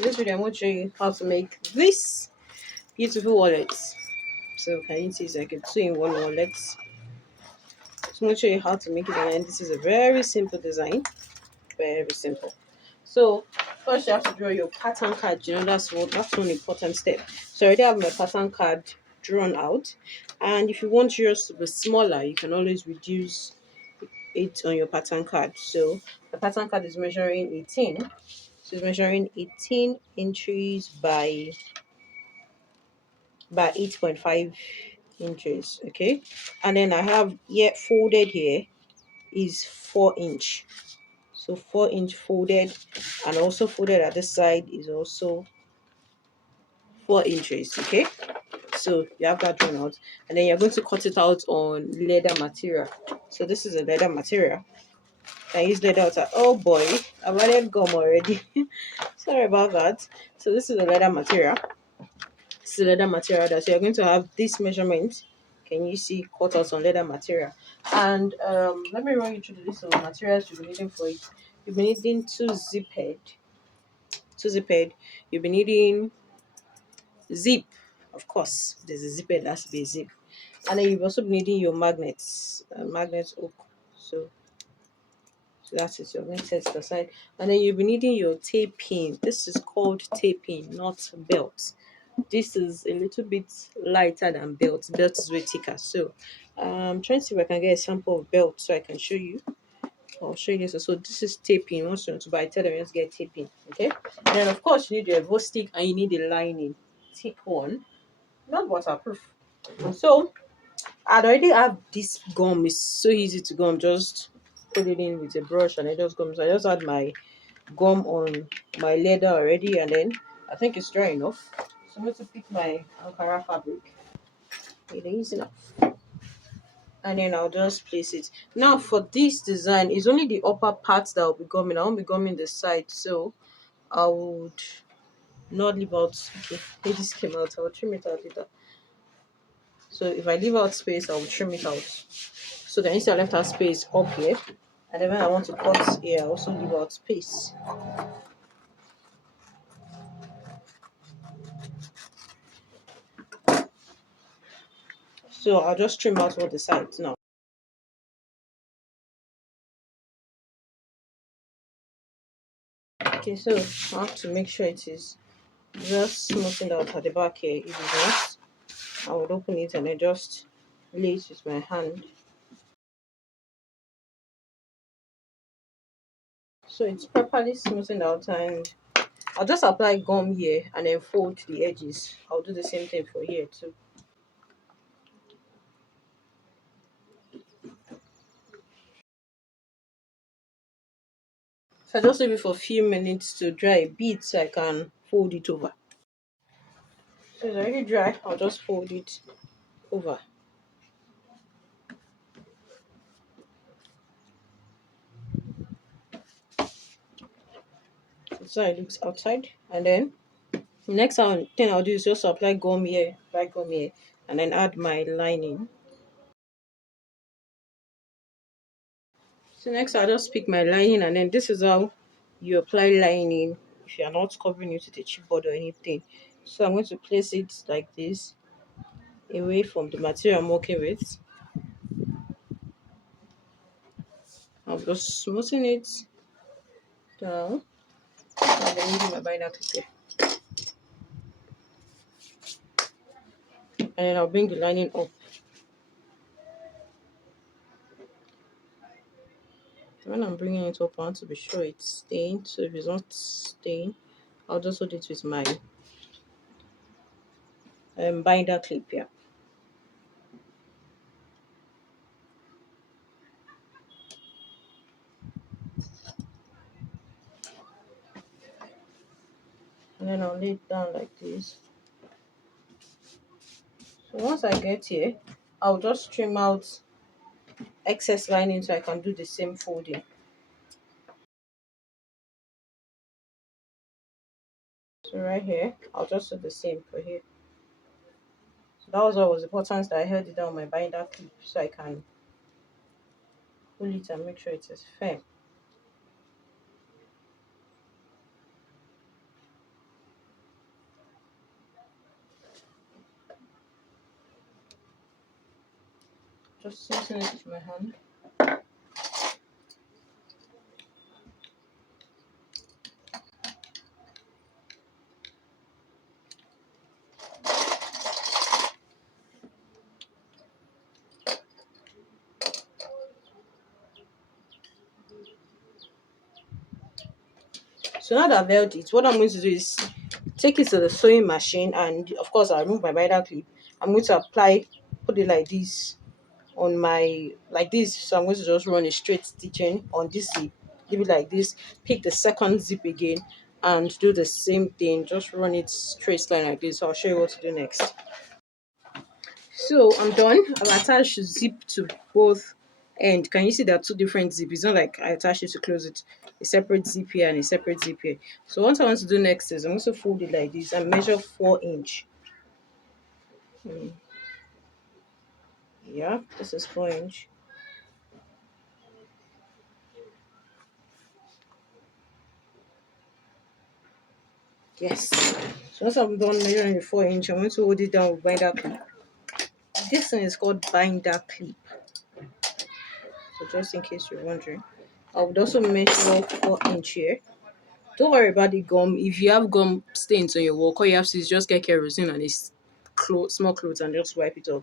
In this video, I'm going to show you how to make this beautiful wallet. So can you see it's like a 2-in-1 wallet? So I'm going to show you how to make it, and this is a very simple design. Very simple. So first you have to draw your pattern card. That's one important step. So I already have my pattern card drawn out, and if you want yours to be smaller, you can always reduce it on your pattern card. So the pattern card is measuring 18. So it's measuring 18 inches by 8.5 inches. Okay, and then I have here folded here is 4 inch. So 4 inch folded, and also folded at this side is also 4 inches. Okay, so you have that drawn out, and then you're going to cut it out on leather material. So this is a leather material. I use leather outside. Oh boy, I've added gum already. Sorry about that. So this is a leather material. This is leather material that, so you're going to have this measurement. Can you see cut out on leather material? And let me run you through the list of materials you'll be needing for it. You'll be needing two zip head. You'll be needing zip, of course. There's a zip head, that's to be a zip. And then you'll also be needing your magnets, magnet hook. So that's it. You're going to set it aside, and then you'll be needing your tape pin. This is called tape pin, not belt. This is a little bit lighter than belt. Belt is way thicker. So I'm trying to see if I can get a sample of belt so I can show you. I'll show you this. So this is taping. Once you want to buy, tell them you want to get taping. Okay. And then of course you need your evo stick, and you need a lining, thick one, not waterproof. So I'd already have this gum. It's so easy to gum. Just put it in with a brush and it just gums. I just had my gum on my leather already, and then I think it's dry enough. So I'm going to pick my Ankara fabric. It is enough. And then I'll just place it. Now for this design, it's only the upper parts that will be gumming. I won't be gumming the side, so I would not leave out. Okay, this came out. I will trim it out later. So if I leave out space, I will trim it out. So then instead I left out space up here, and then when I want to cut here, I also leave out space. So I'll just trim out all the sides now. Okay, so I have to make sure it is just smoothing out at the back here. If it's not, I would open it and then just lay it with my hand. So it's properly smoothing out, and I'll just apply gum here and then fold the edges. I'll do the same thing for here too. So I just leave it for a few minutes to dry a bit so I can fold it over. So it's already dry. I'll just fold it over. So it looks outside, and then the next thing I'll do is just apply gum here, and then add my lining. So next I'll just pick my lining, and then this is how you apply lining if you're not covering it with a chipboard or anything. So I'm going to place it like this, away from the material I'm working with. I'll just smoothen it down, and then using my binder clip, and then I'll bring the lining up. When I'm bringing it up, I want to be sure it's stained. So if it's not stained, I'll just hold it with my binder clip here. And then I'll lay it down like this. So once I get here, I'll just trim out excess lining so I can do the same folding. So right here, I'll just do the same for here. So that was what was important, that I held it down on my binder clip so I can pull it and make sure it is firm. Just using it with my hand. So now that I've held it, what I'm going to do is take it to the sewing machine, and of course I'll remove my binder clip. I'm going to apply, put it like this on my, like this. So I'm going to just run a straight stitching on this zip, leave it like this, pick the second zip again, and do the same thing. Just run it straight line like this. So I'll show you what to do next. So I'm done. I've attached zip to both end. Can you see there are two different zip? It's not like I attached it to close it. A separate zip here and a separate zip here. So what I want to do next is I'm going to fold it like this and measure 4 inch. Yeah, this is 4 inch. Yes. So once I'm done measuring the 4 inch, I'm going to hold it down with binder clip. This thing is called binder clip. So just in case you're wondering, I would also measure 4 inch here. Don't worry about the gum. If you have gum stains on your wall, all you have to do is just get kerosene and this small clothes and just wipe it off.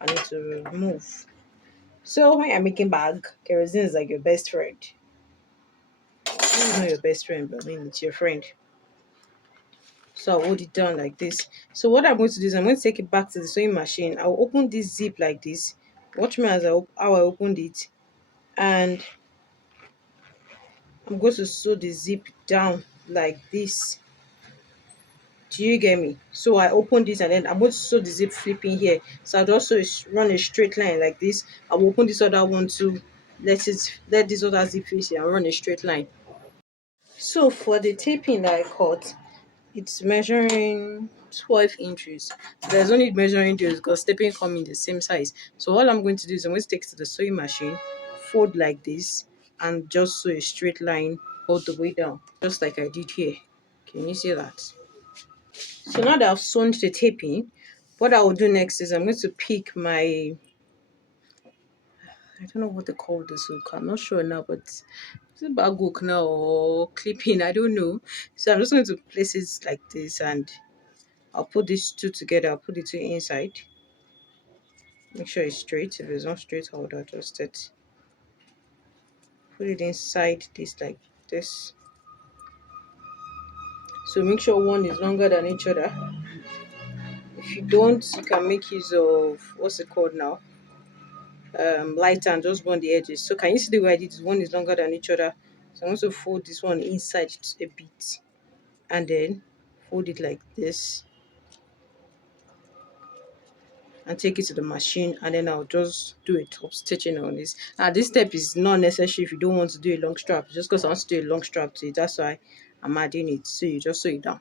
I need to remove. So when you're making bag, kerosene is like your best friend. It's not your best friend, but I mean it's your friend. So I'll hold it down like this. So what I'm going to do is I'm going to take it back to the sewing machine. I'll open this zip like this. Watch me as how I opened it. And I'm going to sew the zip down like this. Do you get me? So I open this and then I'm going to sew the zip flipping here. So I'll also run a straight line like this. I'll open this other one too. Let this other zip face here and run a straight line. So for the taping that I cut, it's measuring 12 inches. There's only measuring this because taping come in the same size. So all I'm going to do is I'm going to take it to the sewing machine, fold like this, and just sew a straight line all the way down, just like I did here. Can you see that? So now that I've sewn the taping, what I will do next is I'm going to pick my, I don't know what they call this hook. I'm not sure now, but is it bag hook now or clipping? I don't know. So I'm just going to place it like this, and I'll put these two together. I'll put the two inside. Make sure it's straight. If it's not straight, I would adjust it. Put it inside this like this. So make sure one is longer than each other. If you don't, you can make use of, what's it called now? Lighter, and just burn the edges. So can you see the way I did this? One is longer than each other. So I'm going to fold this one inside a bit and then fold it like this and take it to the machine, and then I'll just do a top stitching on this. Now this step is not necessary if you don't want to do a long strap, just because I want to do a long strap to it, that's why I'm adding it. So you just sew it down.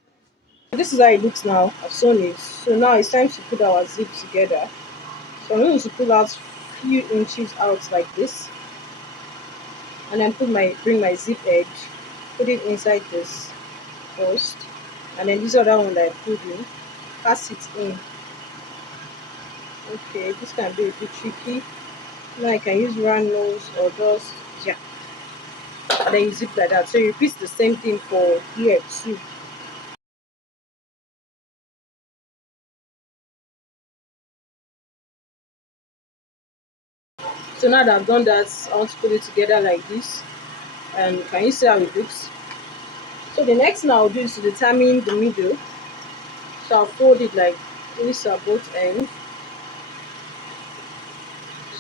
This is how it looks now. I've sewn it. So now it's time to put our zip together. So I'm going to pull out few inches out like this, and then bring my zip edge, put it inside this first, and then this other one that I put in, pass it in. Okay, this can be a bit tricky. Now I can use round nose or just, yeah, and then you zip like that. So you repeat the same thing for here too. So now that I've done that, I want to put it together like this. And can you see how it looks? So the next thing I'll do is to determine the middle. So I'll fold it like this at both ends.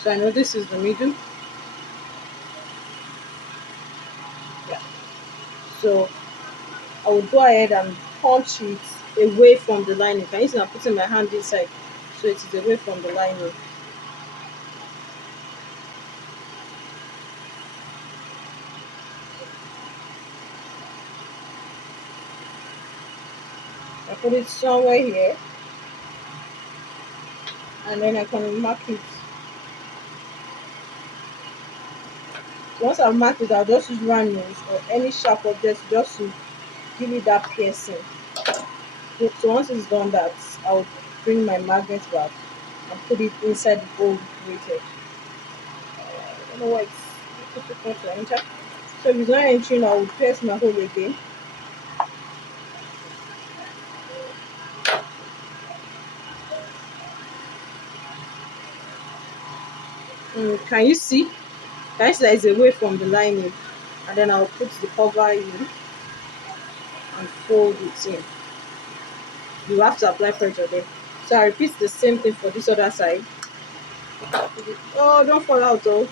So I know this is the middle. Yeah. So I will go ahead and punch it away from the lining. Can you see I'm putting my hand inside, so it is away from the lining. I put it somewhere here, and then I can mark it. Once I've marked it, I'll just use round nails or any sharp object just to give it that piercing. So once it's done that, I'll bring my magnet back and put it inside the gold weighted. don't know why it's difficult to enter. So if it's not entering, I will press my hole again. Can you see? Can you see that it's away from the lining? And then I'll put the cover in and fold it in. You have to apply pressure there. So I repeat the same thing for this other side. Oh, don't fall out though.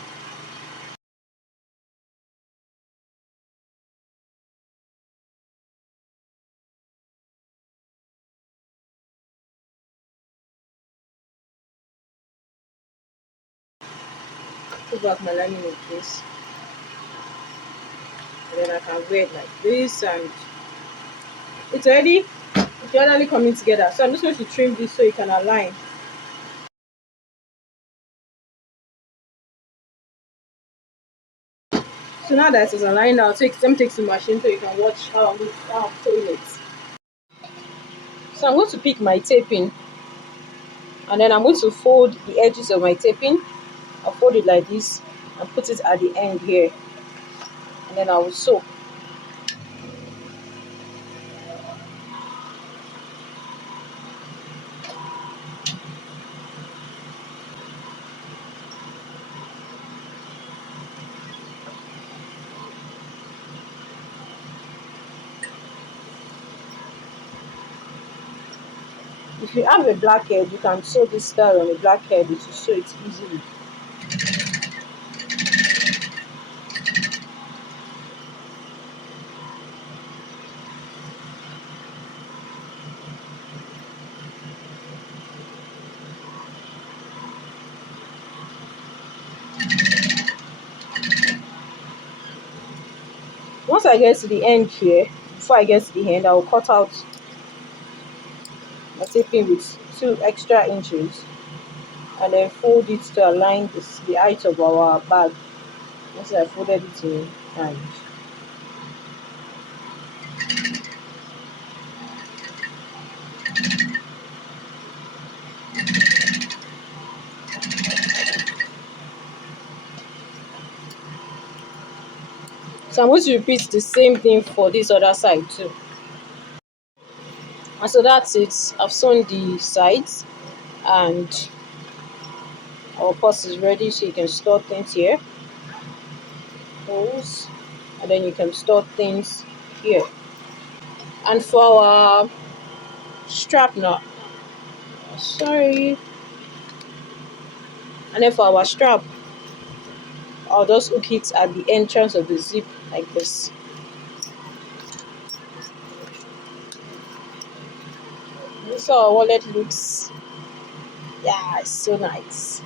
Put back my lining in place. And then I can wear it like this, and it's already generally coming together. So I'm just going to trim this so it can align. So now that it's aligned, let me take the machine so you can watch how I'm sewing it. So I'm going to pick my taping, and then I'm going to fold the edges of my taping. I'll fold it like this and put it at the end here, and then I will sew. If you have a black head, you can sew this style on a black head to sew it easily. Once I get to the end here, before I get to the end, I will cut out my taping with 2 extra inches and then fold it to align the height of our bag. Once I folded it in and so I'm going to repeat the same thing for this other side too. And so that's it. I've sewn the sides and our purse is ready, so you can store things here. Holes, and then you can store things here. And for our strap now, sorry. And then for our strap, I'll just hook it at the entrance of the zip like this. This is how our wallet looks. Yeah, it's so nice.